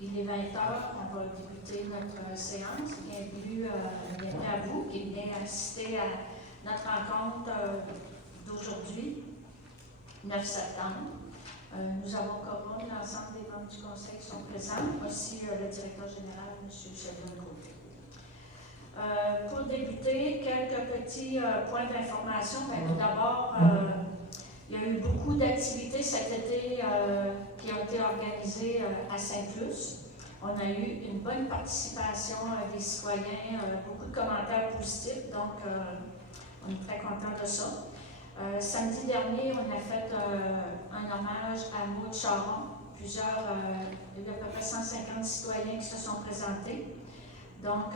Il est 20h, on va débuter notre séance. Bienvenue à vous qui venez assister à notre rencontre d'aujourd'hui, 9 septembre. Nous avons comme l'ensemble des membres du conseil qui sont présents, aussi le directeur général, M. Sheldon Côté. Pour débuter, quelques petits points d'information. Tout d'abord, il y a eu beaucoup d'activités cet été qui ont été organisées à Saint-Luce. On a eu une bonne participation des citoyens, beaucoup de commentaires positifs, donc on est très contents de ça. Samedi dernier, on a fait un hommage à Maud Charon. Il y a eu à peu près 150 citoyens qui se sont présentés. Donc,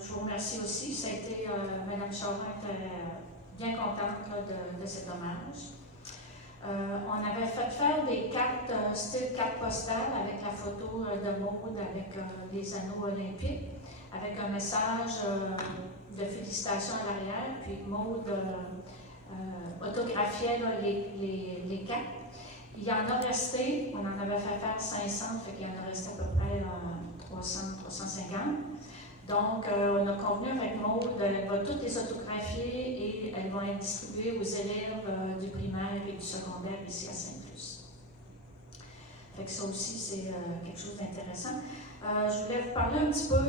je vous remercie aussi. Ça a été, Mme Charon était bien contente de cet hommage. On avait fait faire des cartes, style carte postale, avec la photo de Maud avec les anneaux olympiques, avec un message de félicitations à l'arrière, puis Maud autographiait les cartes. Il y en a resté, on en avait fait faire 500, fait qu'il y en a resté à peu près 300, 350. Donc, on a convenu avec Maud, elle va toutes les autographier et elles vont être distribuées aux élèves du primaire et du secondaire ici à Saint-Luce. Fait que ça aussi, c'est quelque chose d'intéressant. Je voulais vous parler un petit peu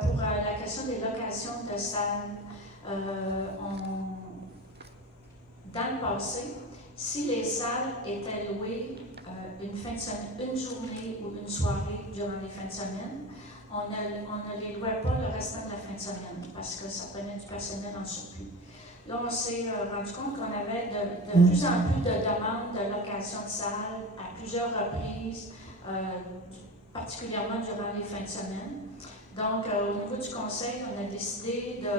pour la question des locations de salles. Dans le passé, si les salles étaient louées une journée ou une soirée durant les fins de semaine, on ne les louait pas le restant de la fin de semaine parce que ça prenait du personnel en surplus. Là, on s'est rendu compte qu'on avait de plus en plus de demandes de location de salles à plusieurs reprises, particulièrement durant les fins de semaine. Donc, au niveau du conseil, on a décidé de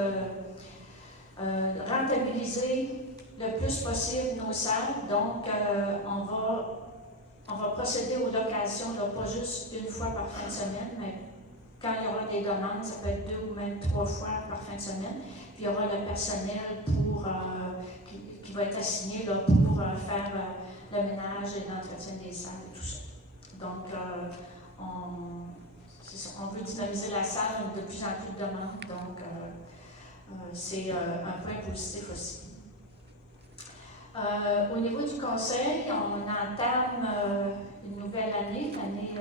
rentabiliser le plus possible nos salles. Donc, on va procéder aux locations, là, pas juste une fois par fin de semaine, mais quand il y aura des demandes, ça peut être 2 ou même 3 fois par fin de semaine. Puis il y aura le personnel qui va être assigné là, pour faire le ménage et l'entretien des salles et tout ça. Donc, on veut dynamiser la salle, on a de plus en plus de demandes. Donc, c'est un point positif aussi. Au niveau du conseil, on entame une nouvelle année, l'année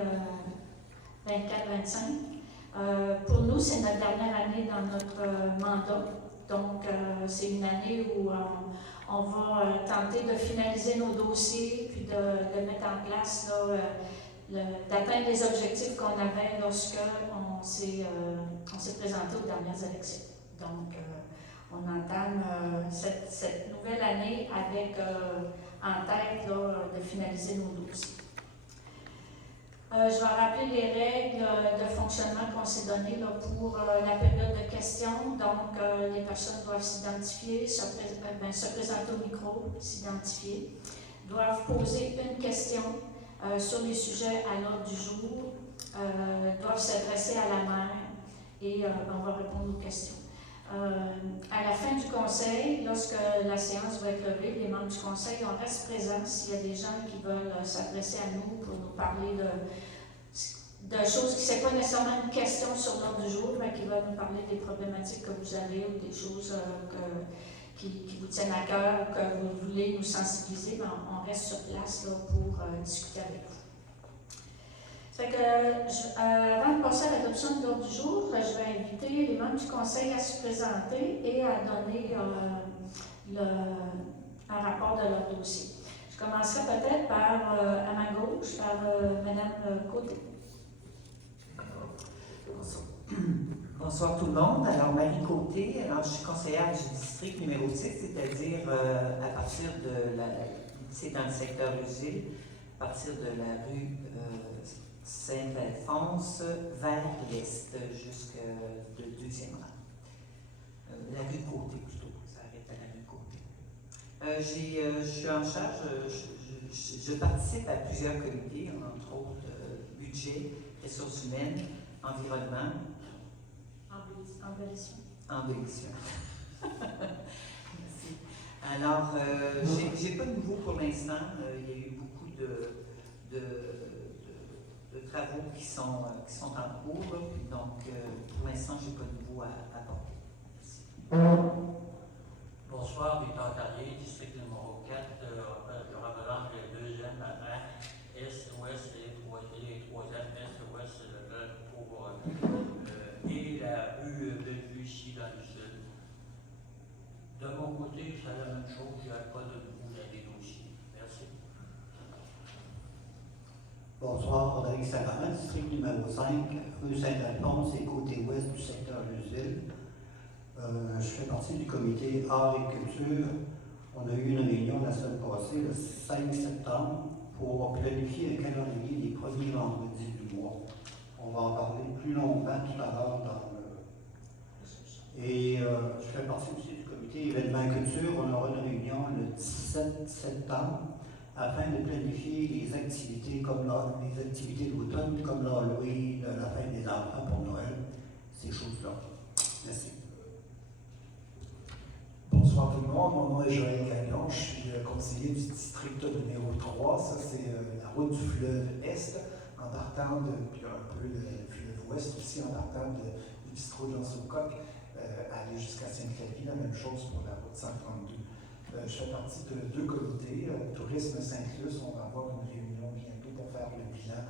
24-25. Pour nous, c'est notre dernière année dans notre mandat. Donc, c'est une année où on va tenter de finaliser nos dossiers puis de mettre en place, d'atteindre les objectifs qu'on avait lorsque on s'est présenté aux dernières élections. Donc, on entame cette nouvelle année avec en tête de finaliser nos dossiers. Je vais rappeler les règles de fonctionnement qu'on s'est données pour la période de questions. Donc, les personnes doivent s'identifier, se présenter au micro, s'identifier, doivent poser une question sur les sujets à l'ordre du jour, doivent s'adresser à la mère et on va répondre aux questions. À la fin du conseil, lorsque la séance va être levée, les membres du conseil, on reste présents s'il y a des gens qui veulent s'adresser à nous pour nous parler de choses qui ne sont pas nécessairement une question sur l'ordre du jour, mais qui veulent nous parler des problématiques que vous avez ou des choses qui vous tiennent à cœur ou que vous voulez nous sensibiliser. Ben, on reste sur place là, pour discuter avec vous. Fait que, avant de passer à l'adoption de l'ordre du jour, je vais inviter les membres du conseil à se présenter et à donner un rapport de leur dossier. Je commencerai peut-être par, à ma gauche, par Mme Côté. Bonsoir tout le monde. Alors, Marie Côté, alors, je suis conseillère du district numéro 6, c'est-à-dire à partir de c'est dans le secteur Usil, à partir de la rue Saint-Alphonse vers l'est, jusqu'à le 2e rang. La rue de Côté, plutôt. Ça arrête à la rue de Côté. Je suis en charge, je participe à plusieurs comités, entre autres budget, ressources humaines, environnement. Embellition. Merci. Alors, j'ai pas de nouveau pour l'instant. Il y a eu beaucoup de travaux qui sont en cours. Puis donc, pour l'instant, je n'ai pas de nouveau à apporter. Merci. Bonsoir, Victor Carrier, district numéro 4. Je représente le deuxième matin, Est, Ouest et les troisième Est, Ouest et la rue Bellevue ici dans le sud. De mon côté, c'est la même chose, il n'y a pas de nouveau dans les dossiers. Merci. Bonsoir, Rodrigue Savarin, district numéro 5, rue Saint-Alphonse et côté ouest du secteur Lusville. Je fais partie du comité Art et Culture. On a eu une réunion la semaine passée, le 5 septembre, pour planifier un calendrier des premiers vendredis du mois. On va en parler plus longuement tout à l'heure dans le... Et je fais partie aussi du comité Événements Culture. On aura une réunion le 17 septembre afin de planifier les activités les activités d'automne comme l'Halloween, la fête des enfants pour Noël, ces choses-là. Merci. Bonsoir tout le monde, mon nom est Joël Gagnon, je suis conseiller du district numéro 3, ça c'est la route du fleuve Est, en partant puis un peu le fleuve Ouest aussi, en partant du bistrot de Lanceaucoq, aller jusqu'à Sainte-Clavie, la même chose pour la route 132. Je fais partie de deux comités, Tourisme Sainte-Luce, on va avoir une réunion bientôt pour faire le bilan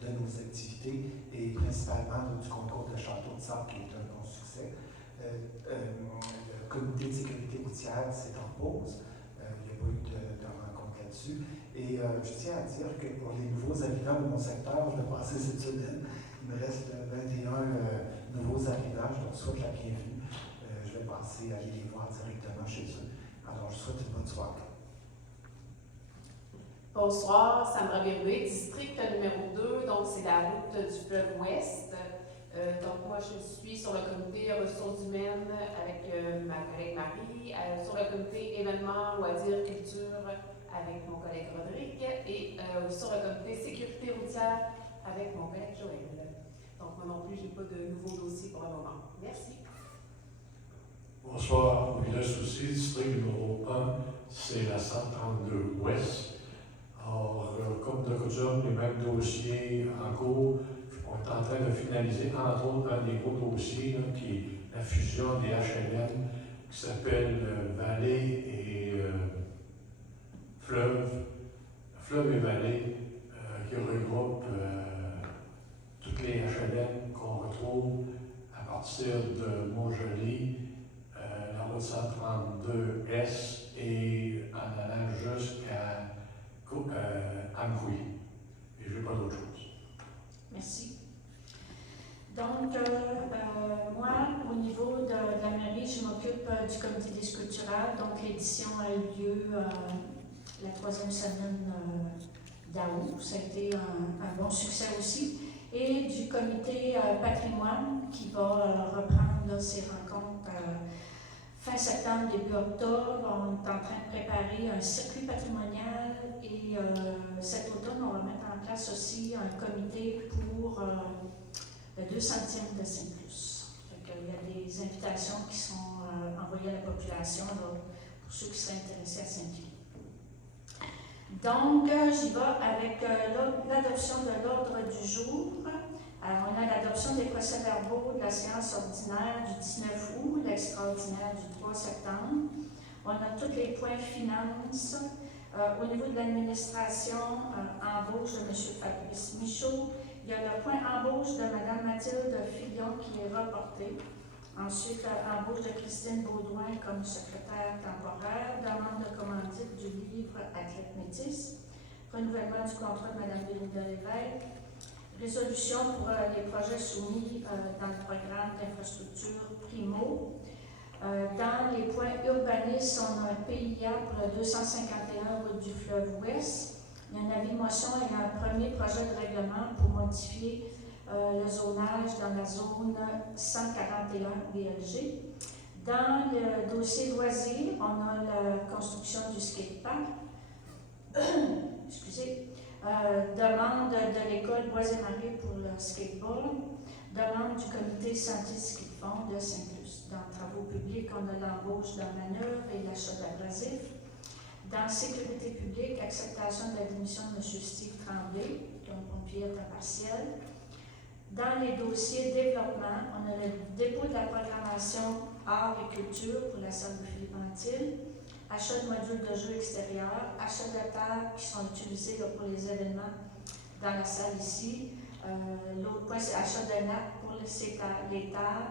de nos activités et principalement du concours de Château de Sable qui est un bon succès. Le comité de sécurité routière, c'est en pause. Il n'y a pas eu de rencontre là-dessus. Et je tiens à dire que pour les nouveaux arrivants de mon secteur, je vais passer cette semaine. Il me reste 21 nouveaux arrivants. Je leur souhaite la bienvenue. Je vais passer à aller les voir directement chez eux. Alors, je souhaite une bonne soirée. Bonsoir, Sandra Berruet, district numéro 2, donc c'est la route du fleuve Ouest. Donc moi je suis sur le comité ressources humaines avec ma collègue Marie, sur le comité événements, loisirs, culture avec mon collègue Rodrigue et sur le comité sécurité routière avec mon collègue Joël. Donc moi non plus, je n'ai pas de nouveaux dossiers pour le moment. Merci. Bonsoir, Village Souci, district numéro 1, c'est la 132 Ouest. Alors, comme de coutume, les mêmes dossiers en cours. On est en train de finaliser, entre autres, un des gros dossiers là, qui est la fusion des HLM qui s'appelle Vallée et Fleuve et Vallée, qui regroupe toutes les HLM qu'on retrouve à partir de Montjoly, la route 132S et en allant jusqu'à Amqui. Et je n'ai pas d'autre chose. Merci. Donc, moi, au niveau de la mairie, je m'occupe du comité des culturel. Donc, l'édition a eu lieu la 3e semaine d'août. Ça a été un bon succès aussi. Et du comité patrimoine qui va reprendre ses rencontres fin septembre, début octobre. On est en train de préparer un circuit patrimonial et cet automne, on va mettre en place aussi un comité pour le 200e de Sainte-Luce. Il y a des invitations qui sont envoyées à la population là, pour ceux qui seraient intéressés à s'inscrire. Donc, j'y vais avec l'adoption de l'ordre du jour. On a l'adoption des procès-verbaux de la séance ordinaire du 19 août, l'extraordinaire du 3 septembre. On a tous les points finances. Au niveau de l'administration, embauche de M. Fabrice Michaud. Il y a le point embauche de Mme Mathilde Fillon qui est reporté. Ensuite, embauche de Christine Baudouin comme secrétaire temporaire. Demande de commandite du livre Athlète Métis. Renouvellement du contrat de Mme Bélinda Lévesque. Résolution pour les projets soumis dans le programme d'infrastructure Primo. Dans les points urbanistes, on a un PIA pour le 251 route du fleuve Ouest. Il y a un avis de motion et un premier projet de règlement pour modifier le zonage dans la zone 141 BLG. Dans le dossier loisirs, on a la construction du skatepark. Excusez. Demande de l'école Bois et Marie pour le skateboard. Demande du comité santé ski de fond de Sainte-Luce. Dans travaux publics, on a l'embauche d'un manœuvre et l'achat d'abrasifs. Dans sécurité publique, acceptation de la démission de M. Steve Tremblay, donc on pompiers à temps partiel. Dans les dossiers développement, on a le dépôt de la programmation art et culture pour la salle de Philippe Antil, achat de modules de jeux extérieurs, achat de tables qui sont utilisées là, pour les événements dans la salle ici. L'autre point, c'est achat de nappes pour les tables.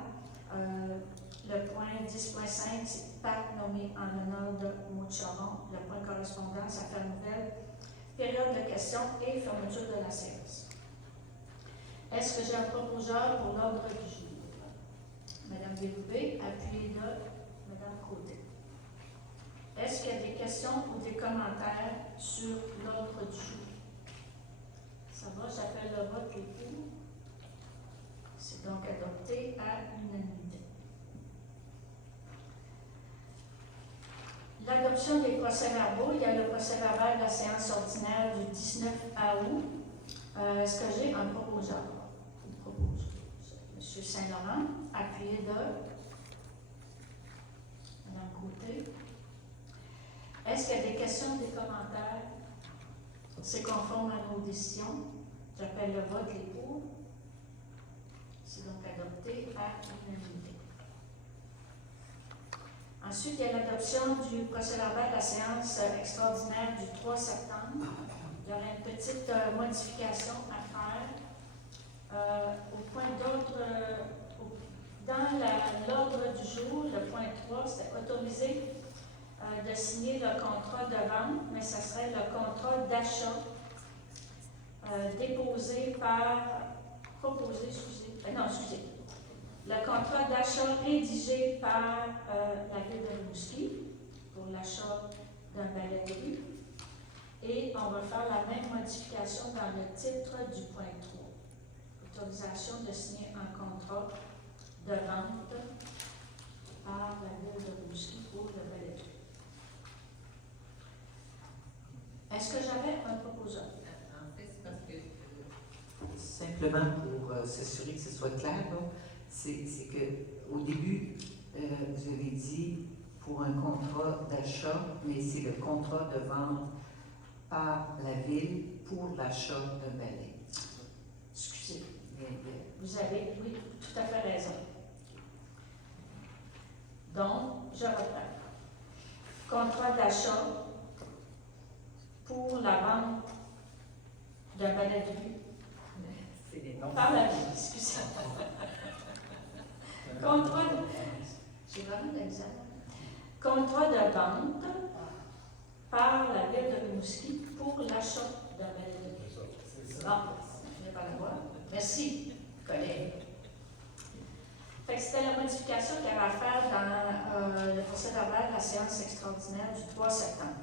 Le point 10.5, c'est parc nommé en l'honneur de Maud-Charon. Le point correspondance, affaires nouvelles, période de questions et fermeture de la séance. Est-ce que j'ai un proposeur pour l'ordre du jour? Madame Bérubé, appuyée de Madame Côté. Est-ce qu'il y a des questions ou des commentaires sur l'ordre du jour? Ça va, j'appelle le vote et pour. C'est donc adopté à l'unanimité. L'adoption des procès-verbaux, il y a le procès-verbal de la séance ordinaire du 19 août. Est-ce que j'ai un proposeur? Monsieur Saint-Laurent, appuyé de Madame Côté. Est-ce qu'il y a des questions, des commentaires? C'est conforme à nos décisions. J'appelle le vote, les pour. C'est donc adopté à l'unanimité. Ensuite, il y a l'adoption du procès-verbal de la séance extraordinaire du 3 septembre. Il y aurait une petite modification à faire. Au point d'ordre, dans l'ordre du jour, le point 3, c'était autorisé de signer le contrat de vente, mais ce serait le contrat d'achat le contrat d'achat rédigé par la ville de Rimouski pour l'achat d'un balai de rue. Et on va faire la même modification dans le titre du point 3. Autorisation de signer un contrat de vente par la ville de Rimouski pour le balai de rue. Est-ce que j'avais un proposeur? En fait, c'est parce que, simplement pour s'assurer que ce soit clair, c'est qu'au début, vous avez dit pour un contrat d'achat, mais c'est le contrat de vente par la ville pour l'achat d'un balai. Excusez, vous avez, oui, tout à fait raison. Donc, je reprends. Contrat d'achat pour la vente d'un balai de rue. C'est les noms. Par la ville, excusez. Contrat de... J'ai vraiment de la misère. Contrat de vente par la ville de Rimouski pour l'achat d'un balai de rue. Bon, je n'ai pas la voix. Merci, collègue. Fait que c'était la modification qu'il y avait à faire dans le procès-verbal de la séance extraordinaire du 3 septembre.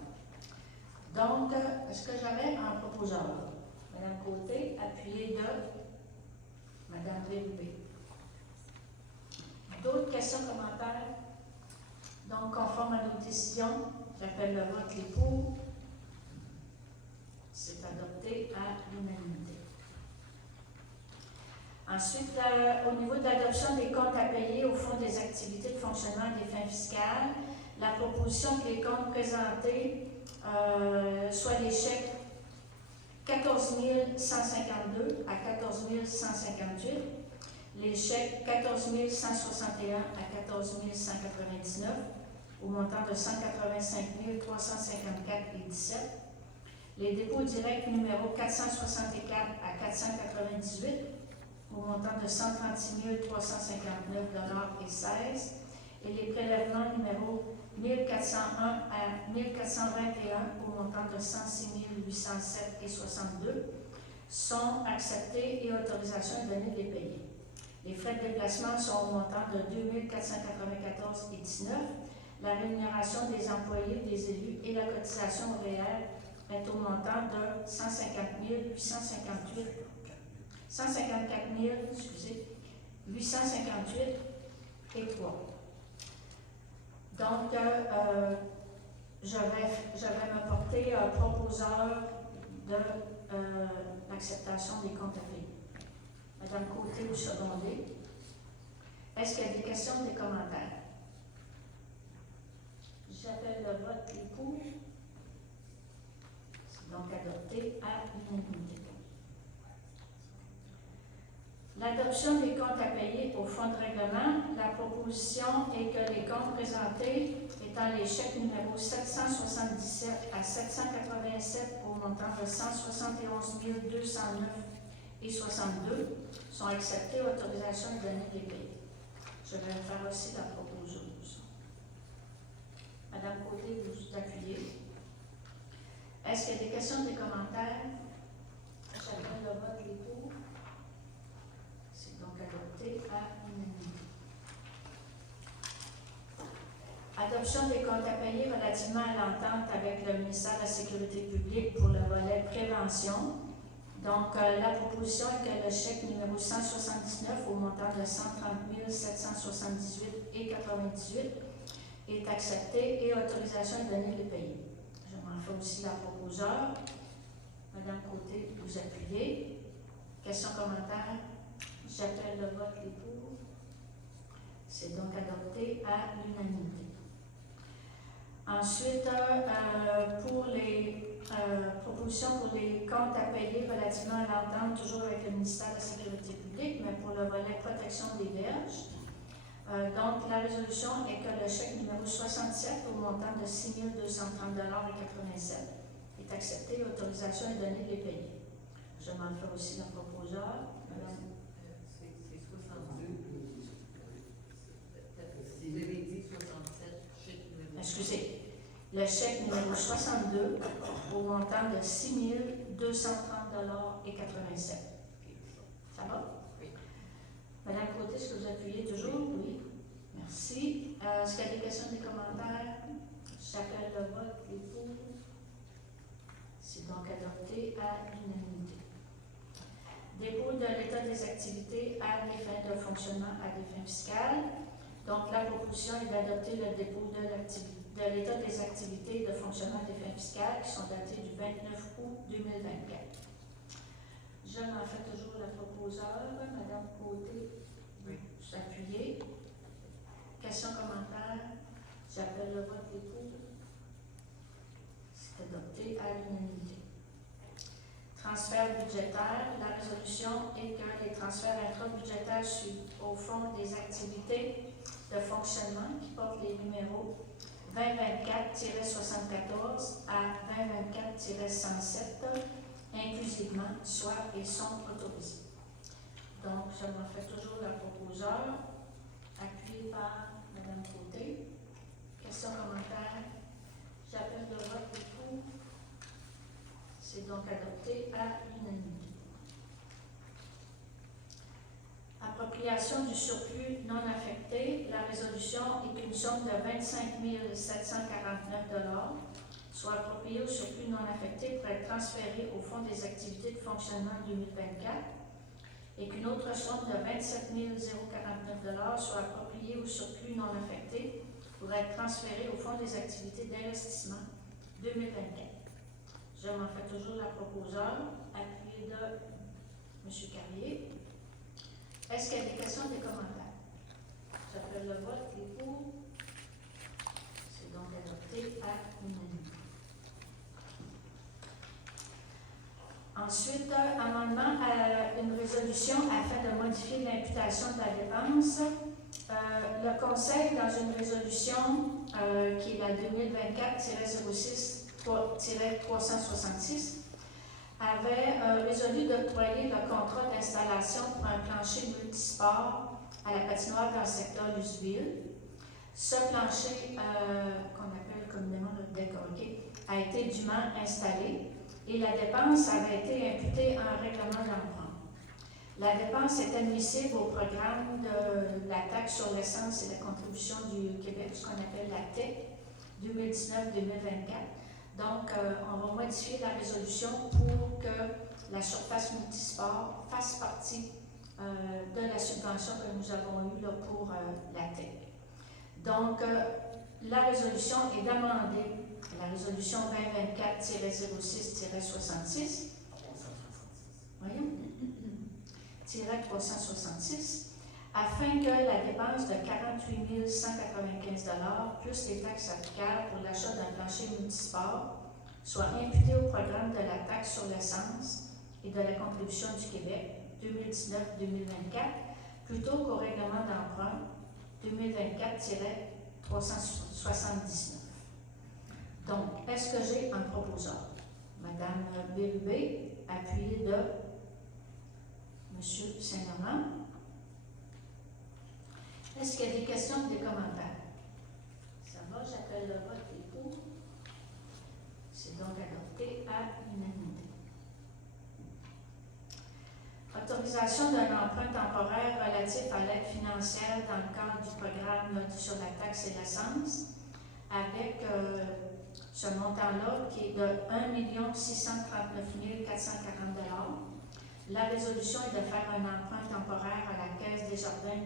Donc, est-ce que j'avais un proposeur? Madame Côté, appuyée de Madame Bérubé. D'autres questions, commentaires? Donc, conforme à nos décisions, j'appelle le vote les pour. C'est adopté à l'unanimité. Ensuite, au niveau de l'adoption des comptes à payer au fonds des activités de fonctionnement et des fins fiscales, la proposition que les comptes présentés soit les chèques 14 152 à 14 158, les chèques 14 161 à 14 199 au montant de 185 354,17, les dépôts directs numéro 464 à 498 au montant de 136 359,16 et les prélèvements numéro 1401 à 1421 au montant de 106 807,62 sont acceptés et autorisation est donnée de les payer. Les frais de déplacement sont au montant de 2 494,19. La rémunération des employés, des élus et la cotisation horaire est au montant de 154 858 et 3. Donc, je vais m'apporter un proposeur de l'acceptation des comptes à payer. Madame Côté, vous secondez. Est-ce qu'il y a des questions, des commentaires? J'appelle le vote les pour. C'est donc adopté à l'unanimité. L'adoption des comptes à payer au fonds de règlement. La proposition est que les comptes présentés, étant les chèques numéro 777 à 787 au montant de 171 209 et 62, sont acceptés. Autorisation de donner les payés. Je vais faire aussi la proposition. Madame Côté, vous appuyez. Est-ce qu'il y a des questions, des commentaires? Chacun le vote, les pour. C'est donc adopté à l'unanimité. Adoption des comptes à payer relativement à l'entente avec le ministère de la Sécurité publique pour le volet prévention. Donc, la proposition est que le chèque numéro 179 au montant de 130 778 et 98 est accepté et autorisation de donner les payés. Je m'en fais aussi la proposeur. Madame Côté, vous appuyez. Questions, commentaires? J'appelle le vote, les pour. C'est donc adopté à l'unanimité. Ensuite, pour les propositions pour les comptes à payer relativement à l'entente, toujours avec le ministère de la Sécurité publique, mais pour le volet protection des berges. Donc, la résolution est que le chèque numéro 67 au montant de 6 230,87 est accepté. L'autorisation est donnée de les payer. Je m'en fais aussi la proposeur. Madame. C'est 62. Vous avez dit 67, chèque numéro. Excusez. Le chèque numéro 62 au montant de 6 230,87 Ça va? Oui. Madame Côté, est-ce que vous appuyez toujours? Oui. Merci. Est-ce qu'il y a des questions, des commentaires? J'appelle le vote, les pour. C'est donc adopté à l'unanimité. Dépôt de l'état des activités à des fins de fonctionnement, à des fins fiscales. Donc, la proposition est d'adopter le dépôt de l'état des activités de fonctionnement des fins fiscales qui sont datées du 29 août 2024. Je m'en fais toujours la proposeur, Madame Côté. Oui. Vous appuyez. Questions, commentaires? J'appelle le vote des pour. C'est adopté à l'unanimité. Transfert budgétaire. La résolution est que les transferts intra-budgétaires au fond des activités de fonctionnement qui portent les numéros 2024-74 à 2024-107 inclusivement soient et sont autorisés. Donc, je m'en fais toujours la proposeur, appuyée par Mme Côté. Questions, commentaires? J'appelle le vote pour. C'est donc adopté à l'unanimité. Appropriation du surplus non affecté. La résolution est qu'une somme de 25 749 soit appropriée au surplus non affecté pour être transférée au fonds des activités de fonctionnement 2024 et qu'une autre somme de 27 049 soit appropriée au surplus non affecté pour être transférée au fonds des activités d'investissement 2024. Je m'en fais toujours la proposeur, appuyée de M. Carrier. Est-ce qu'il y a des questions, des commentaires? J'appelle le vote, les pour. C'est donc adopté à l'unanimité. Ensuite, amendement à une résolution afin de modifier l'imputation de la dépense. Le Conseil, dans une résolution qui est la 2024-06-366, avait résolu d'octroyer le contrat d'installation pour un plancher multisport à la patinoire dans le secteur Luceville. Ce plancher, qu'on appelle communément le deck hockey, a été dûment installé et la dépense avait été imputée en règlement d'emprunt. La dépense est admissible au programme de la taxe sur l'essence et la contribution du Québec, ce qu'on appelle la TEC 2019-2024. Donc, on va modifier la résolution pour que la surface multisport fasse partie de la subvention que nous avons eue là, pour la TEC. Donc, la résolution est d'amender la résolution 2024-06-66. Voyons. 366, afin que la dépense de 48 195 plus les taxes applicables pour l'achat d'un plancher multisport soit imputée au programme de la taxe sur l'essence et de la contribution du Québec 2019-2024 plutôt qu'au règlement d'emprunt 2024-379. Donc, est-ce que j'ai un proposeur? Madame Bérubé, appuyée de Monsieur Saint-Laurent. Est-ce qu'il y a des questions ou des commentaires? Ça va, j'appelle le vote et pour. C'est donc adopté à l'unanimité. Autorisation d'un emprunt temporaire relatif à l'aide financière dans le cadre du programme sur la taxe et l'essence, avec ce montant-là qui est de 1 639 440 $. La résolution est de faire un emprunt temporaire à la Caisse des Jardins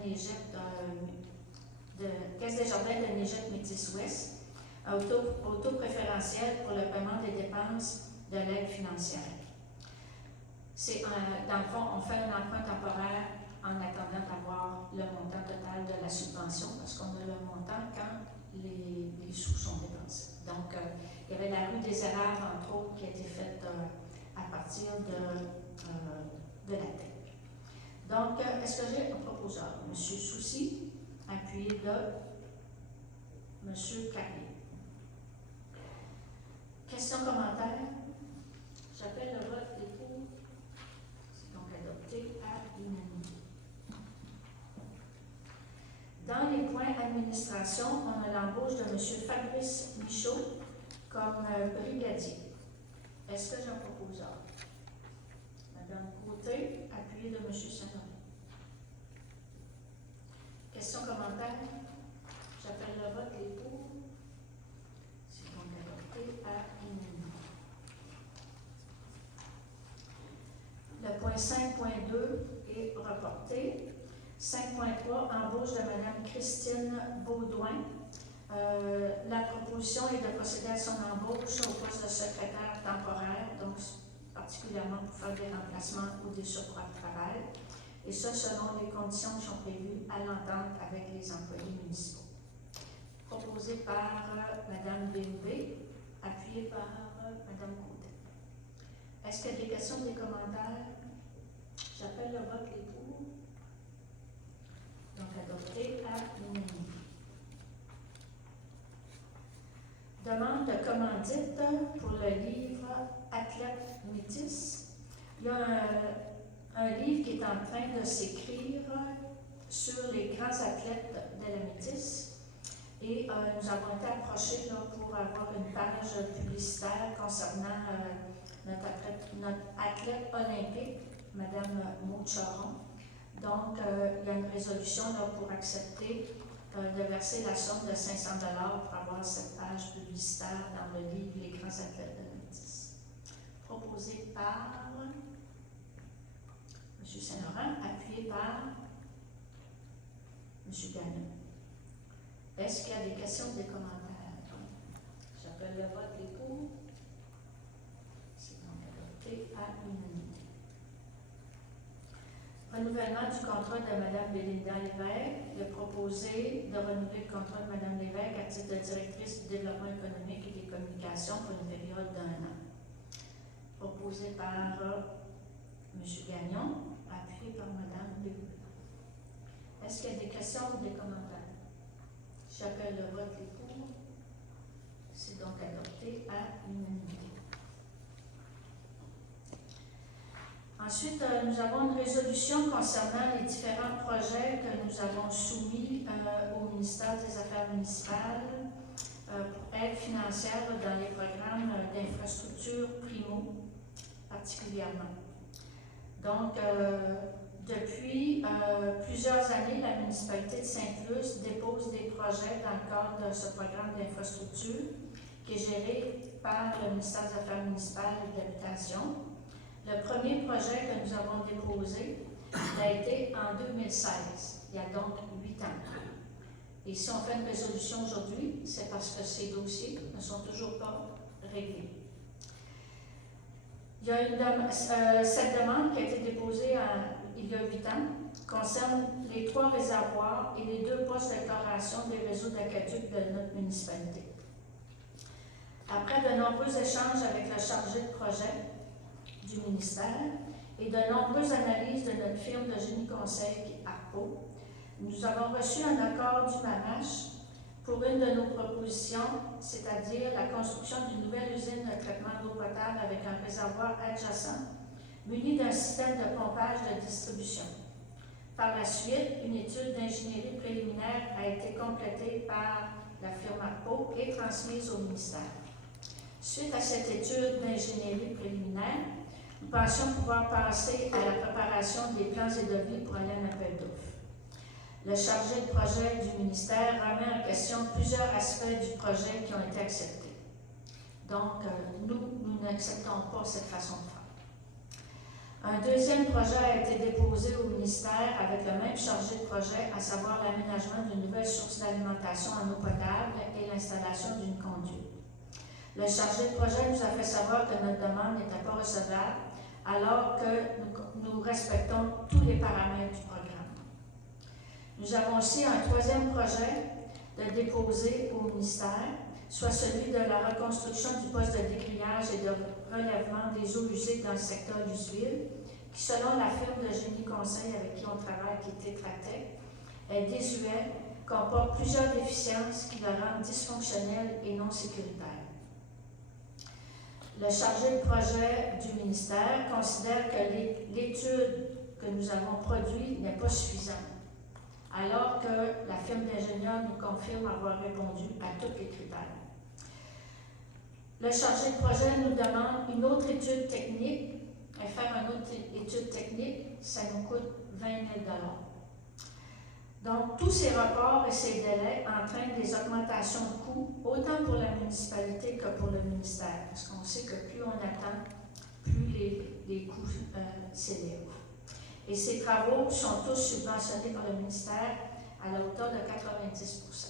de Négette Métis-Ouest, au taux préférentiel pour le paiement des dépenses de l'aide financière. Dans le fond, on fait un emprunt temporaire en attendant d'avoir le montant total de la subvention, parce qu'on a le montant quand les sous sont dépensés. Donc, il y avait la rue des Erreurs, entre autres, qui a été faite à partir de la tête. Donc, est-ce que j'ai un proposeur? M. Soucy, appuyé de M. Carrier. Questions, commentaires? J'appelle le vote des pour. C'est donc adopté à l'unanimité. Dans les points administration, on a l'embauche de M. Fabrice Michaud comme brigadier. Est-ce que j'ai un proposeur? Madame Côté, appuyée de M. Saint-Laurent. Questions, commentaires? J'appelle le vote, les pour. C'est donc adopté à l'unanimité. Le point 5.2 est reporté. 5.3, embauche de Mme Christine Baudouin. La proposition est de procéder à son embauche au poste de secrétaire temporaire, donc particulièrement pour faire des remplacements ou des surcroîts de travail, et ça selon les conditions qui sont prévues à l'entente avec les employés municipaux. Proposé par Mme Bérubé, appuyé par Mme Côté. Est-ce qu'il y a des questions, des commentaires? J'appelle le vote, les pour. Donc, adopté à l'unanimité. Demande de commandite pour le livre Athlète Métis. Il y a un livre qui est en train de s'écrire sur les grands athlètes de la Métis. Et nous avons été approchés là, pour avoir une page publicitaire concernant notre athlète olympique, Mme Maud Charon. Donc, il y a une résolution là, pour accepter de verser la somme de 500 $ pour avoir cette page publicitaire dans le livre Les grands athlètes de la Métis. Proposé par M. Saint-Laurent, appuyé par M. Gagnon. Est-ce qu'il y a des questions ou des commentaires? J'appelle le vote, les pour. C'est donc adopté à l'unanimité. Renouvellement du contrat de Mme Bélinda Lévesque. Il est proposé de renouveler le contrat de Mme Lévesque à titre de directrice du développement économique et des communications pour une période d'1 an. Proposé par M. Gagnon, appuyé par Mme Bélinda. Est-ce qu'il y a des questions ou des commentaires? J'appelle le vote, les pour. C'est donc adopté à l'unanimité. Ensuite, nous avons une résolution concernant les différents projets que nous avons soumis au ministère des Affaires municipales pour aide financière dans les programmes d'infrastructure primo, particulièrement. Donc, depuis plusieurs années, la municipalité de Sainte-Luce dépose des projets dans le cadre de ce programme d'infrastructure qui est géré par le ministère des Affaires municipales et de l'Habitation. Le premier projet que nous avons déposé a été en 2016, il y a donc 8 ans. Et si on fait une résolution aujourd'hui, c'est parce que ces dossiers ne sont toujours pas réglés. Il y a cette demande qui a été déposée il y a 8 ans concerne les 3 réservoirs et les 2 postes d'éclairation des réseaux d'aqueduc de notre municipalité. Après de nombreux échanges avec le chargé de projet du ministère, et de nombreuses analyses de notre firme de génie conseil qui est ARPO, nous avons reçu un accord du MAMACH pour une de nos propositions, c'est-à-dire la construction d'une nouvelle usine de traitement d'eau potable avec un réservoir adjacent muni d'un système de pompage de distribution. Par la suite, une étude d'ingénierie préliminaire a été complétée par la firme ARPO et transmise au ministère. Suite à cette étude d'ingénierie préliminaire, nous pensions pouvoir passer à la préparation des plans et devis pour aller en appel d'offres. Le chargé de projet du ministère remet en question plusieurs aspects du projet qui ont été acceptés. Donc, nous n'acceptons pas cette façon de faire. Un deuxième projet a été déposé au ministère avec le même chargé de projet, à savoir l'aménagement d'une nouvelle source d'alimentation en eau potable et l'installation d'une conduite. Le chargé de projet nous a fait savoir que notre demande n'était pas recevable, alors que nous respectons tous les paramètres du programme. Nous avons aussi un troisième projet de déposer au ministère, soit celui de la reconstruction du poste de décriage et de relèvement des eaux usées dans le secteur d'Useville, qui, selon la firme de génie conseil avec qui on travaille, qui est Tétratec, est désuet, comporte plusieurs déficiences qui le rendent dysfonctionnel et non sécuritaire. Le chargé de projet du ministère considère que l'étude que nous avons produite n'est pas suffisante, alors que la firme d'ingénieurs nous confirme avoir répondu à tous les critères. Le chargé de projet nous demande une autre étude technique. Et faire une autre étude technique, ça nous coûte 20 000 $. Donc, tous ces reports et ces délais entraînent des augmentations de coûts, autant pour la municipalité que pour le ministère, parce qu'on sait que plus on attend, plus les coûts s'élèvent. Et ces travaux sont tous subventionnés par le ministère à la hauteur de 90 %.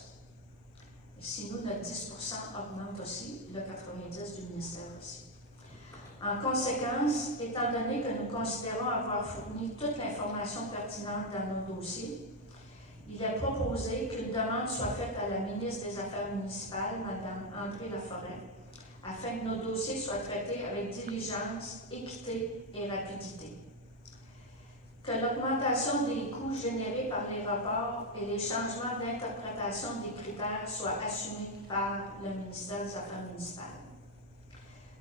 Et si nous, notre 10 % augmente aussi, le 90 du ministère aussi. En conséquence, étant donné que nous considérons avoir fourni toute l'information pertinente dans nos dossiers, il est proposé qu'une demande soit faite à la ministre des Affaires municipales, Mme André Laforêt, afin que nos dossiers soient traités avec diligence, équité et rapidité. Que l'augmentation des coûts générés par les reports et les changements d'interprétation des critères soient assumés par le ministère des Affaires municipales.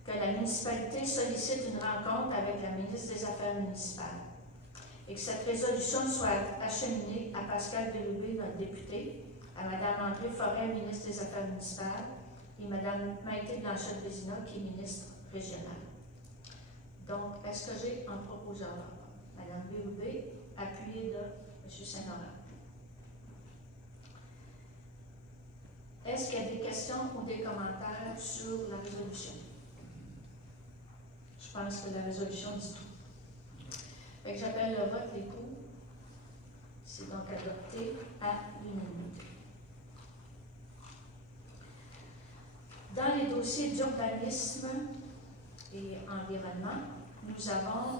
Que la municipalité sollicite une rencontre avec la ministre des Affaires municipales et que cette résolution soit acheminée à Pascal Bérubé, notre député, à Mme André Forêt, ministre des Affaires municipales, et Mme Maïté Blanchette-Vézina, qui est ministre régionale. Donc, est-ce que j'ai un proposeur? Mme Bérubé, appuyée de M. Saint-Laurent. Est-ce qu'il y a des questions ou des commentaires sur la résolution? Je pense que la résolution dit tout. Fait que j'appelle le vote, les pour. C'est donc adopté à l'unanimité. Dans les dossiers d'urbanisme et environnement, nous avons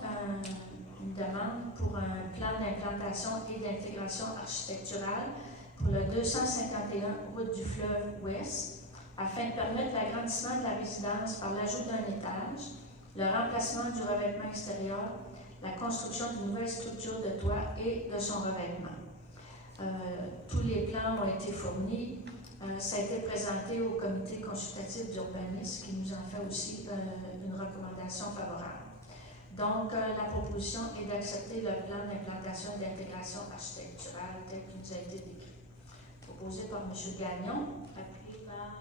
une demande pour un plan d'implantation et d'intégration architecturale pour le 251 route du fleuve Ouest, afin de permettre l'agrandissement de la résidence par l'ajout d'un étage, le remplacement du revêtement extérieur, la construction d'une nouvelle structure de toit et de son revêtement. Tous les plans ont été fournis. Ça a été présenté au comité consultatif d'urbanisme qui nous en fait aussi une recommandation favorable. Donc, la proposition est d'accepter le plan d'implantation et d'intégration architecturale tel qu'il nous a été décrit. Proposé par M. Gagnon, appuyé par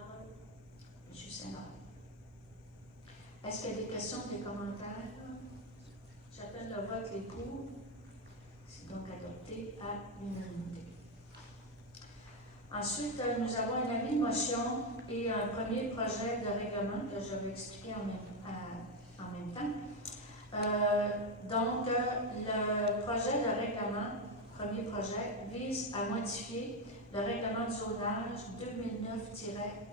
M. Saint-Laurent. Est-ce qu'il y a des questions, des commentaires? J'appelle le vote, les pour. C'est donc adopté à l'unanimité. Ensuite, nous avons un avis de motion et un premier projet de règlement que je vais expliquer en même temps. Donc, le projet de règlement, premier projet, vise à modifier le règlement de zonage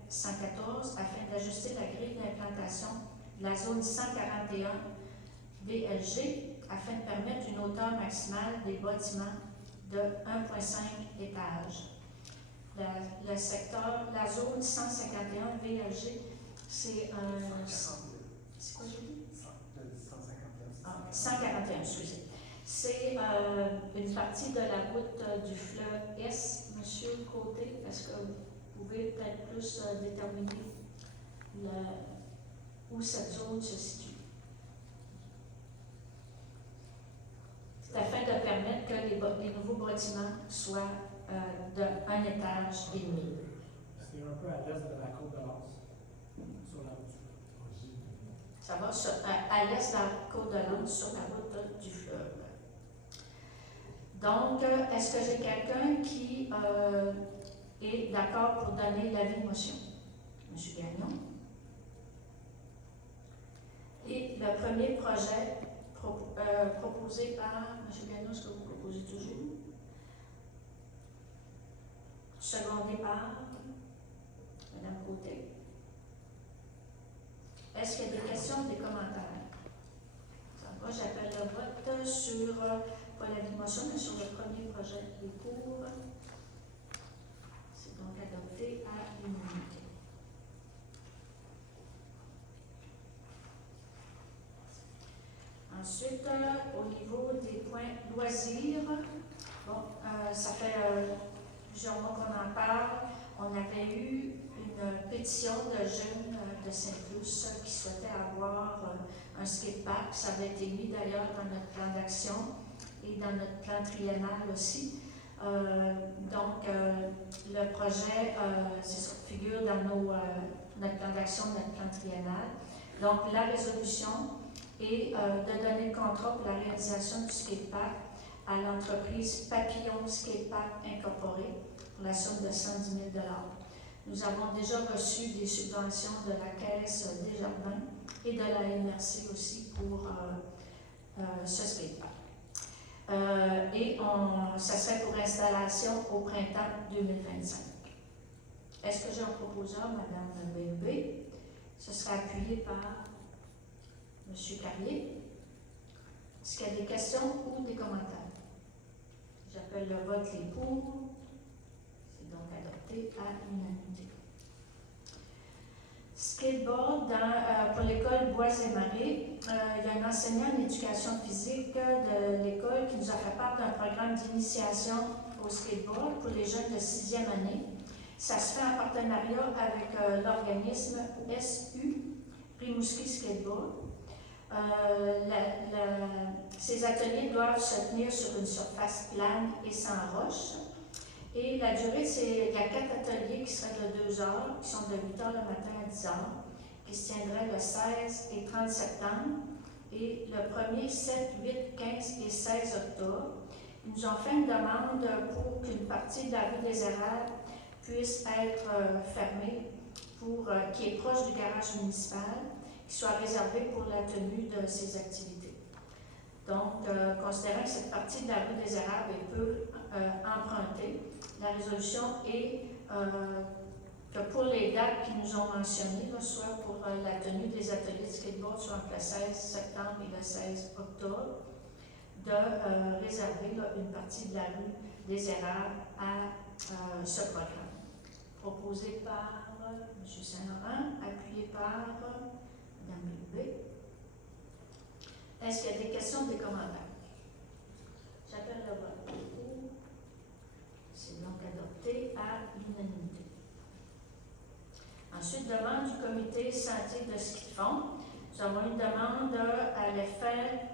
2009-114 afin d'ajuster la grille d'implantation de la zone 141 VLG afin de permettre une hauteur maximale des bâtiments de 1,5 étages. Le secteur, la zone 151 VLG, c'est un... C'est quoi j'ai dit? 151. Ah, ok. 141, excusez. C'est une partie de la route du fleuve Est, Monsieur Côté. Est-ce que vous pouvez peut-être plus déterminer où cette zone se situe? C'est afin de permettre que les nouveaux bâtiments soient d'un étage et demi. C'est un peu à l'est de la côte de l'Anse, sur la route. Ça va à l'est de la côte de l'Anse, sur la route du fleuve. Donc, est-ce que j'ai quelqu'un qui est d'accord pour donner l'avis de motion? M. Gagnon. Et le premier projet proposé par M. Gagnon, est-ce que vous proposez toujours? Secondé par Mme Côté. Est-ce qu'il y a des questions ou des commentaires? Ça va, j'appelle le vote sur, pas l'avis de motion, mais sur le premier projet qui est pour. C'est donc adopté à l'unanimité. Ensuite, au niveau des points loisirs, bon, ça fait plusieurs mois qu'on en parle. On avait eu une pétition de jeunes de Saint-Luce qui souhaitaient avoir un skatepark. Ça avait été mis d'ailleurs dans notre plan d'action et dans notre plan triennal aussi. Donc, le projet figure dans notre plan d'action, notre plan triennal. Donc, la résolution est de donner le contrat pour la réalisation du skatepark à l'entreprise Papillon Skatepark Incorporée pour la somme de 110 000 $. Nous avons déjà reçu des subventions de la Caisse Desjardins et de la MRC aussi pour ce skatepark. Ça serait pour installation au printemps 2025. Est-ce que j'ai un proposeur, Mme Bébé? Ce sera appuyé par M. Carrier. Est-ce qu'il y a des questions ou des commentaires? J'appelle le vote les pour. C'est donc adopté à l'unanimité. Skateboard pour l'école Bois et Marais. Il y a un enseignant en éducation physique de l'école qui nous a fait part d'un programme d'initiation au skateboard pour les jeunes de 6e année. Ça se fait en partenariat avec l'organisme SU, Rimouski Skateboard. Ces ateliers doivent se tenir sur une surface plane et sans roche. Et la durée, il y a 4 ateliers qui seraient de 2 heures, qui sont de 8 heures le matin à 10 heures, qui se tiendraient le 16 et 30 septembre, et le 1er, 7, 8, 15 et 16 octobre. Ils nous ont fait une demande pour qu'une partie de la rue des Érables puisse être fermée, qui est proche du garage municipal, qui soit réservée pour la tenue de ces activités. Donc, considérant que cette partie de la rue des Érables est peu empruntée, la résolution est que pour les dates qu'ils nous ont mentionnées, soit pour la tenue des ateliers de skateboard, soit entre le 16 septembre et le 16 octobre, de réserver une partie de la rue des Érables à ce programme. Proposé par M. Saint-Laurent, appuyé par Mme Bébé. Est-ce qu'il y a des questions ou des commentaires? J'appelle le vote. C'est donc adopté à l'unanimité. Ensuite, demande du comité sentier de ski de fond. Nous avons une demande à l'effet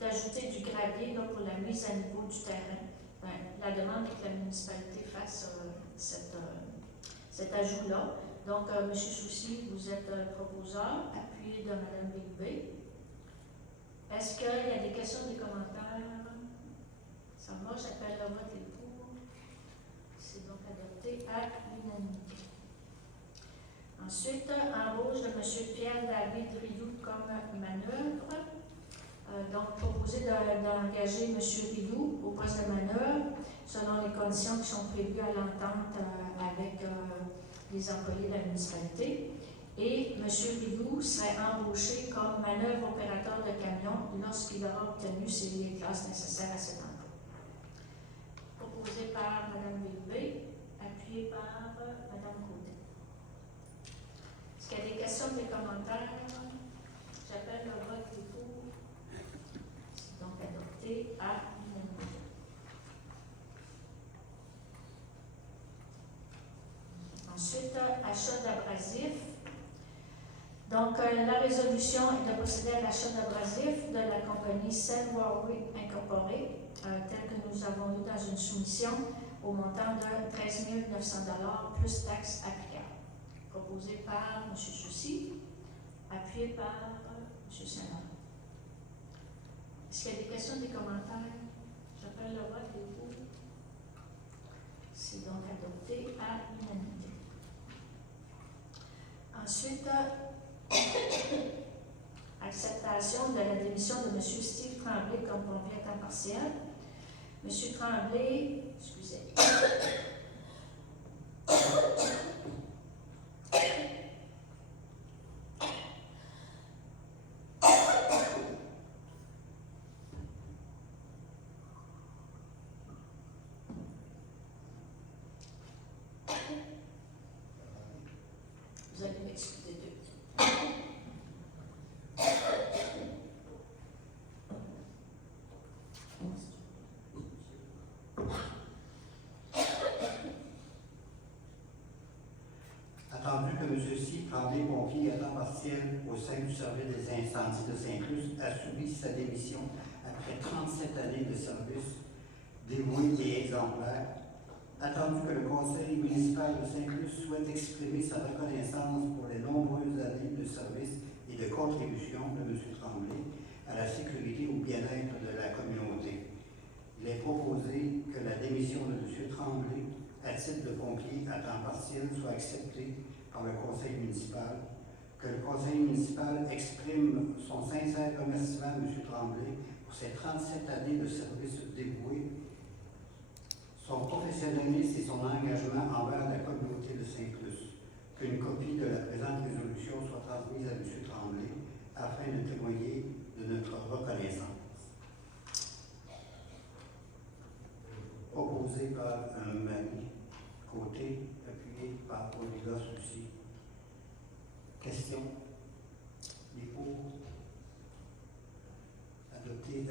d'ajouter du gravier pour la mise à niveau du terrain. La demande est que la municipalité fasse cet ajout-là. Donc, M. Soucy, vous êtes proposeur, appuyé de Mme Bébé. Est-ce qu'il y a des questions, des commentaires? Ça va, j'appelle le vote et pour. C'est donc adopté à l'unanimité. Ensuite, embauche de M. Pierre-David Rioux comme manœuvre. Donc, proposé d'engager M. Rioux au poste de manœuvre selon les conditions qui sont prévues à l'entente avec les employés de la municipalité. Et M. Rioux serait embauché comme manœuvre opérateur de camion lorsqu'il aura obtenu les classes nécessaires à cet emploi. Proposé par Mme Bébé, appuyé par Mme Côté. Est-ce qu'il y a des questions, des commentaires? J'appelle le vote des pour. achat d'abrasifs. Donc, la résolution est de procéder à l'achat d'abrasifs de la compagnie Cell Warwick Incorporée, tel que nous avons eu dans une soumission au montant de 13 900 $ plus taxes applicables. Proposé par M. Soucy, appuyé par M. Sénat. Est-ce qu'il y a des questions, des commentaires? J'appelle le vote des pour. C'est donc adopté à l'unanimité. Ensuite, acceptation de la démission de M. Steve Tremblay comme pompier à temps partiel. M. Tremblay, excusez. Vous allez m'excuser deux minutes. Attendu que M. Steve Tremblay, pompier à temps partiel au sein du service des incendies de Saint-Luce, a subi sa démission après 37 années de service dévoué et exemplaire. Attendu que le conseil municipal de Saint-Luce souhaite exprimer sa reconnaissance pour les nombreuses années de service et de contribution de M. Tremblay à la sécurité ou bien-être de la communauté. Il est proposé que la démission de M. Tremblay à titre de pompier à temps partiel soit acceptée par le conseil municipal, que le conseil municipal exprime son sincère remerciement à M. Tremblay pour ses 37 années de service dévoué, son professionnalisme et son engagement envers la communauté de Saint-Luce, qu'une copie de la présente résolution soit transmise à M. Tremblay afin de témoigner de notre reconnaissance. Proposé par Marie Côté, appuyé par Olivia Soucy. Question? Les pour? Adopté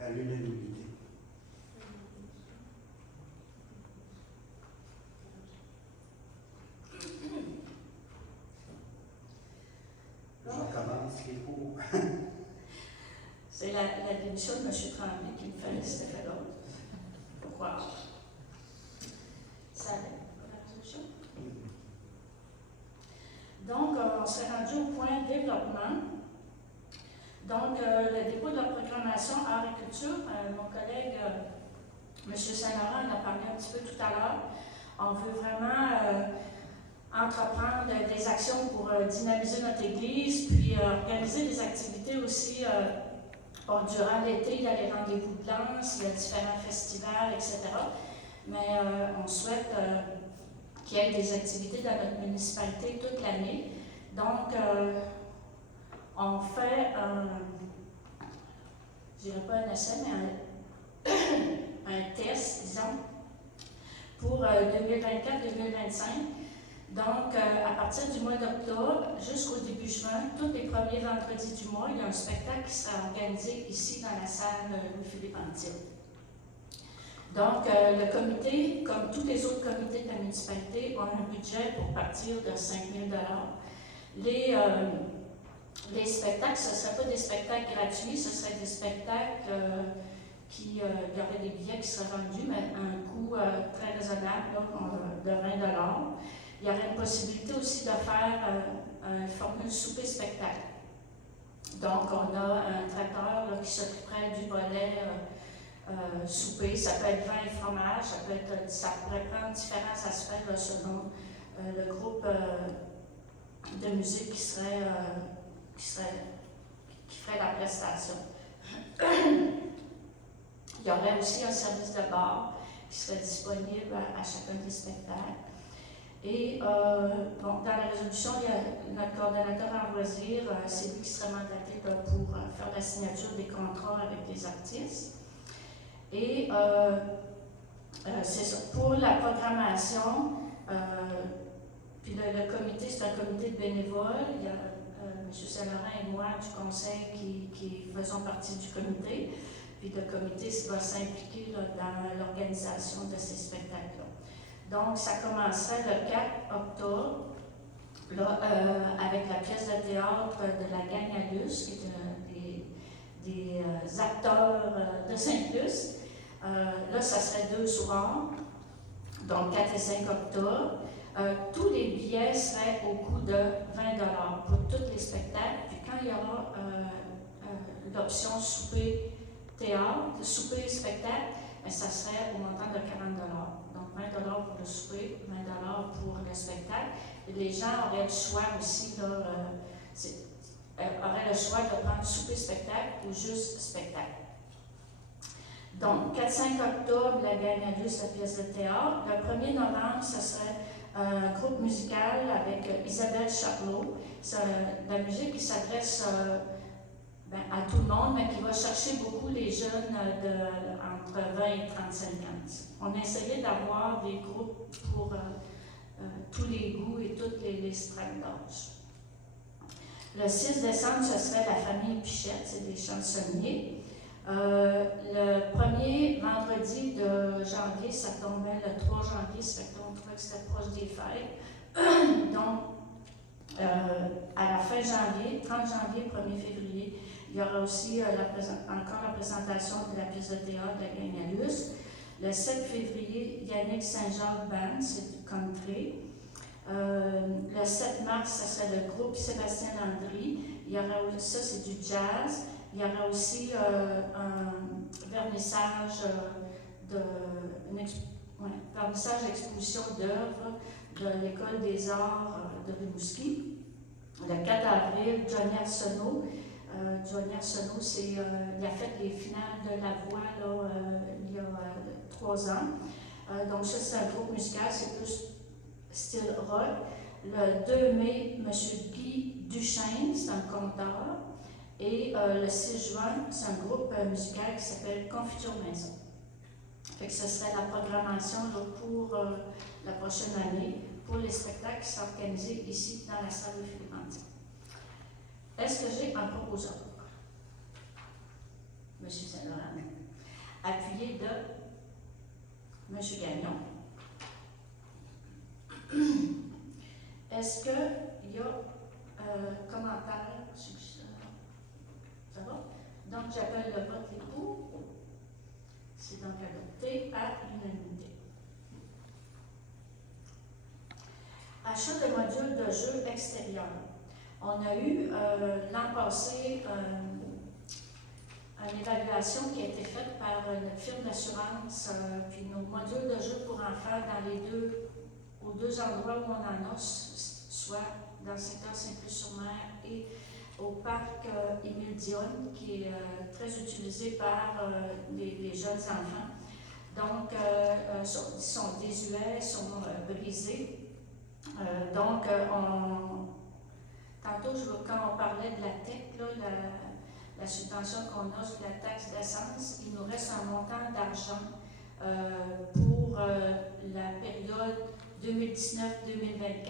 à l'unanimité. Je recommence les pour. C'est la démission de M. Tremblay qui me félicitait fait l'autre. Pourquoi? Ça allait, la résolution? Donc, on s'est rendu au point développement. Donc, le dépôt de la programmation art et culture, mon collègue M. Saint-Laurent en a parlé un petit peu tout à l'heure. On veut vraiment entreprendre des actions pour dynamiser notre église, puis organiser des activités aussi. Durant l'été, il y a les rendez-vous de danse, il y a différents festivals, etc. Mais on souhaite qu'il y ait des activités dans notre municipalité toute l'année. Donc, on fait je dirais pas un essai, mais un test, disons, pour 2024-2025. Donc, à partir du mois d'octobre jusqu'au début juin, tous les premiers vendredis du mois, il y a un spectacle qui sera organisé ici dans la salle Louis-Philippe Antill. Donc, le comité, comme tous les autres comités de la municipalité, ont un budget pour partir de 5 000 Les spectacles, ce ne seraient pas des spectacles gratuits, ce seraient des spectacles il y aurait des billets qui seraient vendus, mais à un coût très raisonnable, de 20 $. Il y aurait une possibilité aussi de faire un formule souper-spectacle. Donc, on a un traiteur là, qui s'occuperait du volet souper. Ça peut être vin et fromage, ça pourrait prendre différents aspects là, selon le groupe de musique qui ferait la prestation. Il y aurait aussi un service de bar qui serait disponible à chacun des spectacles. Et dans la résolution, il y a notre coordonnateur en loisirs, c'est lui qui serait mandaté pour faire la signature des contrats avec les artistes. Et c'est ça. Pour la programmation, puis le comité, c'est un comité de bénévoles. Il y a M. Saint-Laurent et moi du conseil qui faisons partie du comité. Puis le comité va s'impliquer dans l'organisation de ces spectacles-là. Donc, ça commencerait le 4 octobre, là, avec la pièce de théâtre de la gang à Luce, qui est des acteurs de Saint-Luce. Là, ça serait 2 soirs, donc 4 et 5 octobre. Tous les billets seraient au coût de 20 pour tous les spectacles. Puis quand il y aura l'option souper-théâtre, souper-spectacle, ça serait au montant de 40 Donc 20 pour le souper, 20 pour le spectacle. Et les gens auraient le choix aussi, là, auraient le choix de prendre souper-spectacle ou juste spectacle. Donc, 4-5 octobre, la gang à Luce, la pièce de théâtre. Le 1er novembre, ce serait un groupe musical avec Isabelle Charlot. C'est la musique qui s'adresse à tout le monde, mais qui va chercher beaucoup les jeunes entre 20 et 35 ans. On a essayé d'avoir des groupes pour tous les goûts et toutes les strates d'âge. Le 6 décembre, ce serait la famille Pichette, c'est des chansonniers. Le premier vendredi de janvier, ça tombait le 3 janvier, ça fait qu'on trouvait que c'était proche des fêtes. Donc, à la fin janvier, 30 janvier, 1er février, il y aura aussi encore la présentation de la pièce de théâtre de la gang à Luce. Le 7 février, Yannick Saint-Jacques Band, c'est du country. Le 7 mars, ça serait le groupe Sébastien Landry. Il y aura aussi, ça c'est du jazz. Il y aura aussi un vernissage vernissage exposition d'œuvres de l'École des Arts de Rimouski. Le 4 avril, Johnny Arsenault. Johnny Arsenault, il a fait les finales de La Voix là, il y a 3 ans. Donc ça, c'est un groupe musical, c'est plus style rock. Le 2 mai, M. Guy Duchesne, c'est un conteur. Et le 6 juin, c'est un groupe musical qui s'appelle Confiture Maison. Fait que ce serait la programmation là, pour la prochaine année, pour les spectacles qui sont organisés ici dans la salle de Philippe Antique. Est-ce que j'ai un proposeur? M. Saint-Laurent, appuyé de M. Gagnon. Est-ce qu'il y a commentaires, suggestions? Ça va? Donc, j'appelle le vote et pour. C'est donc adopté à l'unanimité. Achat de modules de jeux extérieurs. On a eu l'an passé une évaluation qui a été faite par notre firme d'assurance, puis nos modules de jeux pour enfants aux deux endroits où on en a, soit dans le secteur Saint-Plus-sur-Mer et au parc Émile Dionne, qui est très utilisé par les jeunes enfants. Donc, ils sont désuets, sont brisés. Donc, tantôt, quand on parlait de la TEC, là, la subvention qu'on a sur la taxe d'essence, il nous reste un montant d'argent pour la période 2019-2024.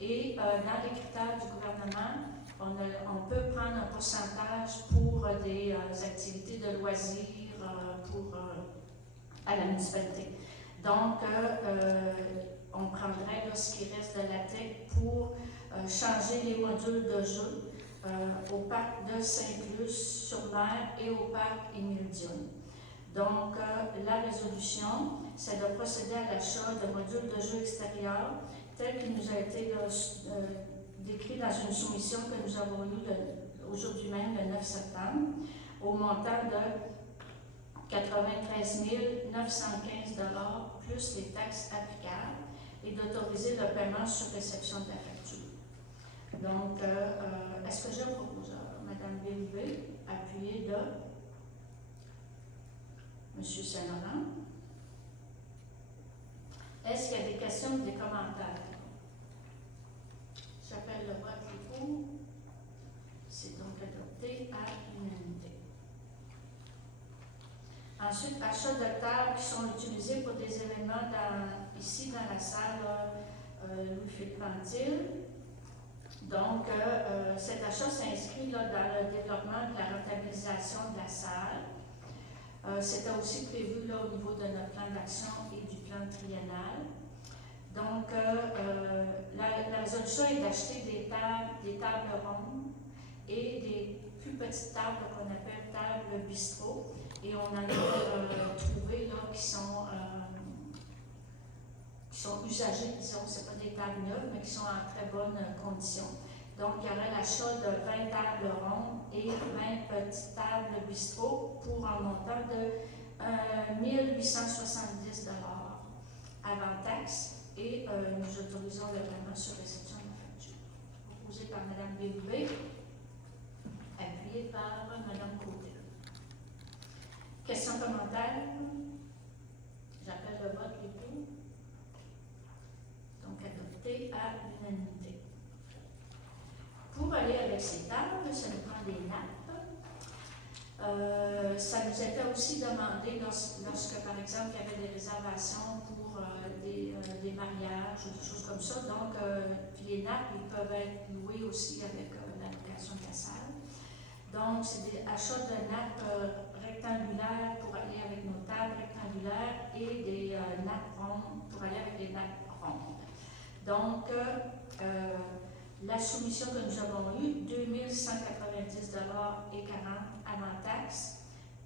Et dans les critères du gouvernement, on peut prendre un pourcentage pour des activités de loisirs à la municipalité. Donc, on prendrait là, ce qui reste de la TEC pour changer les modules de jeu au parc de Saint-Luce-sur-Mer et au parc Émile Dionne. Donc, la résolution, c'est de procéder à l'achat de modules de jeu extérieurs tel qu'il nous a été décrit dans une soumission que nous avons eue aujourd'hui même, le 9 septembre, au montant de 93 915 $ plus les taxes applicables et d'autoriser le paiement sur réception de la facture. Donc, est-ce que j'ai un proposeur? Mme Bélibé, appuyée de M. Saint-Laurent. Est-ce qu'il y a des questions ou des commentaires? J'appelle le vote pour. C'est donc adopté à l'unanimité. Ensuite, achats de tables qui sont utilisées pour des événements ici dans la salle Louis-Philippe Antil. Donc, cet achat s'inscrit dans le développement de la rentabilisation de la salle. C'était aussi prévu là, au niveau de notre plan d'action et du plan triennal. Donc, la résolution est d'acheter des tables rondes et des plus petites tables qu'on appelle tables bistrot. Et on en a trouvé là, qui sont usagées, disons, ce pas des tables neuves, mais qui sont en très bonne condition. Donc, il y aurait l'achat de 20 tables rondes et 20 petites tables bistrot pour un montant de 1870 avant taxe. Et nous autorisons le paiement sur réception de la facture. Proposé par Mme Bérubé, appuyé par Mme Côté. Questions, commentaires? J'appelle le vote, les pour. Donc, adopté à l'unanimité. Pour aller avec ces tables, ça nous prend des nappes. Ça nous était aussi demandé lorsque, par exemple, il y avait des réservations pour des mariages ou des choses comme ça. Donc, puis les nappes, ils peuvent être loués aussi avec la location de la salle. Donc, c'est des achats de nappes rectangulaires pour aller avec nos tables rectangulaires et des nappes rondes pour aller avec les nappes rondes. Donc, la soumission que nous avons eue, 2190 et 40 avant taxe.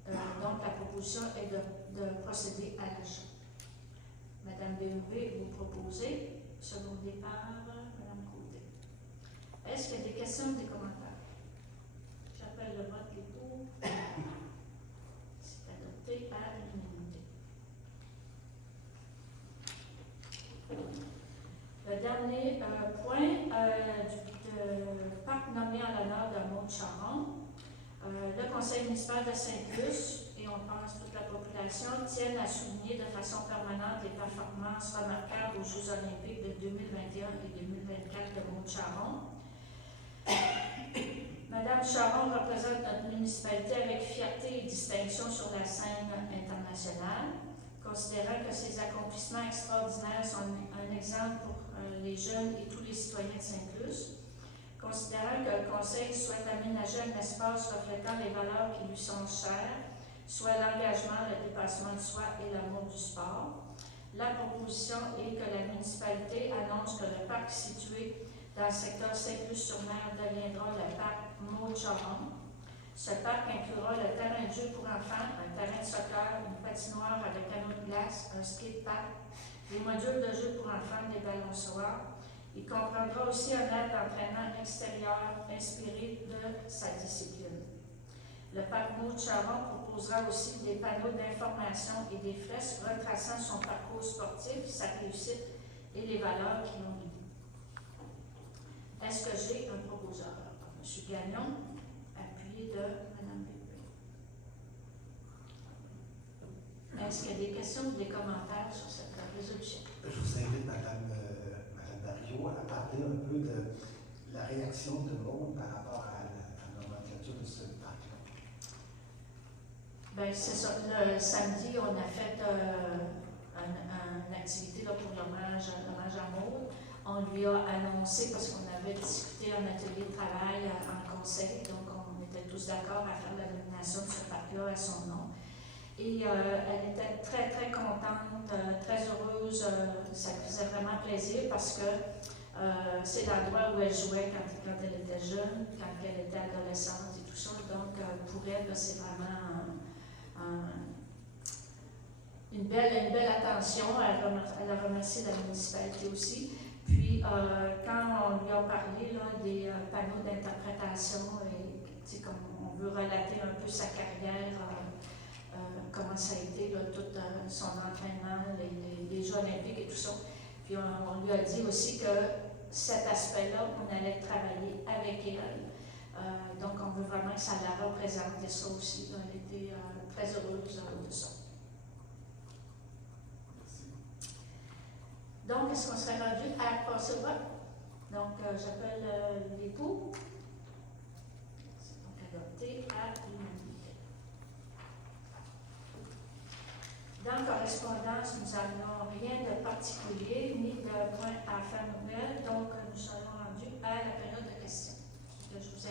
Donc, la proposition est de procéder à l'achat. Madame Bérubé, vous proposez, secondé par Madame Côté. Est-ce qu'il y a des questions ou des commentaires? J'appelle le vote, les pour. C'est adopté à l'unanimité. Le dernier point du parc nommé en l'honneur de Mont-Charon. Le conseil municipal de Sainte-Luce, et on pense toute la population, tiennent à souligner de façon permanente les performances remarquables aux Jeux olympiques de 2021 et 2024 de Mont-Charon. Madame Charon représente notre municipalité avec fierté et distinction sur la scène internationale. Considérant que ses accomplissements extraordinaires sont un exemple pour les jeunes et tous les citoyens de Sainte-Luce, considérant que le Conseil souhaite aménager un espace reflétant les valeurs qui lui sont chères, soit l'engagement, le dépassement de soi et l'amour du sport, la proposition est que la municipalité annonce que le parc situé dans le secteur Sainte-Luce-sur-Mer deviendra le parc Mont-Charon. Ce parc inclura le terrain de jeu pour enfants, un terrain de soccer, une patinoire avec canot de glace, un skate-park, des modules de jeu pour enfants, des balançoires. Il comprendra aussi un aide d'entraînement extérieur inspiré de sa discipline. Le parc Mont-Charon proposera aussi des panneaux d'information et des fresques retraçant son parcours sportif, sa réussite et les valeurs qui l'ont guidé. Est-ce que j'ai un proposeur? M. Gagnon, appuyé de Mme Bérubé. Est-ce qu'il y a des questions ou des commentaires sur cette résolution? Je vous invite, Madame Dario, à parler un peu de la réaction de monde par rapport à la nomenclature de ce parc-là. Bien, c'est ça. Le samedi, on a fait une activité là, pour l'hommage à Maud. On lui a annoncé, parce qu'on avait discuté en atelier de travail en conseil, donc on était tous d'accord à faire la nomination de ce parc-là à son nom. Et elle était très, très contente, très heureuse. Ça lui faisait vraiment plaisir parce que c'est l'endroit où elle jouait quand elle était jeune, quand elle était adolescente et tout ça. Donc, pour elle, c'est vraiment une belle attention. Elle a remercié la municipalité aussi. Puis, quand on lui a parlé là, des panneaux d'interprétation, et comme on veut relater un peu sa carrière, comment ça a été, là, tout son entraînement, les Jeux olympiques et tout ça. Puis on lui a dit aussi que cet aspect-là, on allait travailler avec elle. Donc on veut vraiment que ça la représente et ça aussi. Elle était très heureuse de ça. Donc, est-ce qu'on serait rendu à passer au vote? Donc, j'appelle les pour. C'est donc adopté à l'unanimité. Dans correspondance, nous n'avons rien de particulier, ni de point à faire nouvelle, donc nous serons rendus à la période de questions. Je vous